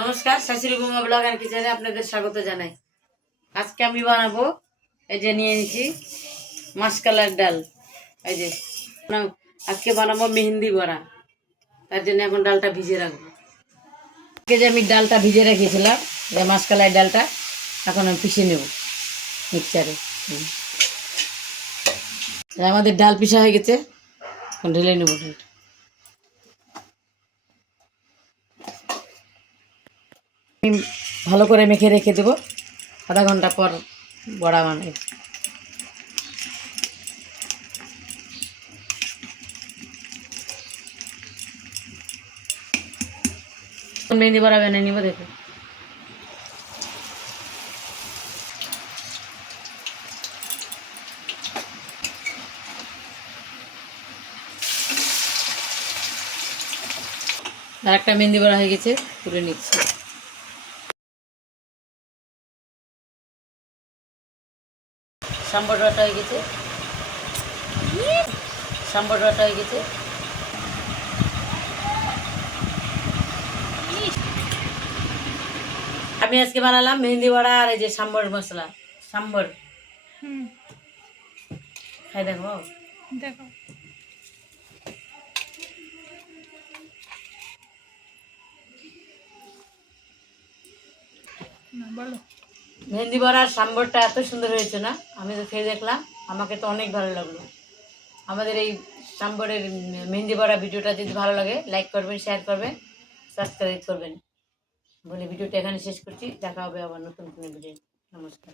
নমস্কার, শাশুড়ি বৌমা ব্লগ এন্ড কিচেনে আপনাদের স্বাগত জানাই। আজকে আমি বানাবো, এই যে নিয়ে নিয়েছি মাসকলাইর ডাল। এই যে আজকে বানাবো মেহেন্দি বড়া। তার জন্য এখন ডালটা ভিজে রাখবো। আজকে যে আমি ডালটা ভিজে রেখেছিলাম, যে মাসকলাইর ডালটা, এখন আমি পিষে নেব মিক্সচারে। আমাদের ডাল পিষা হয়ে গেছে, এখন ঢেলে নেব ডালটা। ভালো করে মেখে রেখে দেবো, আধা ঘন্টা পর বড়া বানাই। মেহেন্দি বড়া বানিয়ে নিব, দেখো। আর একটা মেহেন্দি বড়া হয়ে গেছে, তুলে নিচ্ছি। সাম্বার বড়াটা হয়ে গেছে, সাম্বার বড়াটা হয়ে গেছে। আমি আজকে বানালাম মেহেন্দি বড়া আর এই যে সাম্বার মশলা। সাম্বার খাই, দেখো দেখো না, বলো। মেহেন্দি বড়া আর সাম্বারটা এত সুন্দর হয়েছে না? আমি তো খেয়ে দেখলাম, আমাকে তো অনেক ভালো লাগলো। আমাদের এই সাম্বারের মেহেন্দি বড়া ভিডিওটা যদি ভালো লাগে, লাইক করবেন, শেয়ার করবেন, সাবস্ক্রাইব করবেন বলে ভিডিওটা এখানে শেষ করছি। দেখা হবে আবার নতুন কোনো ভিডিও। নমস্কার।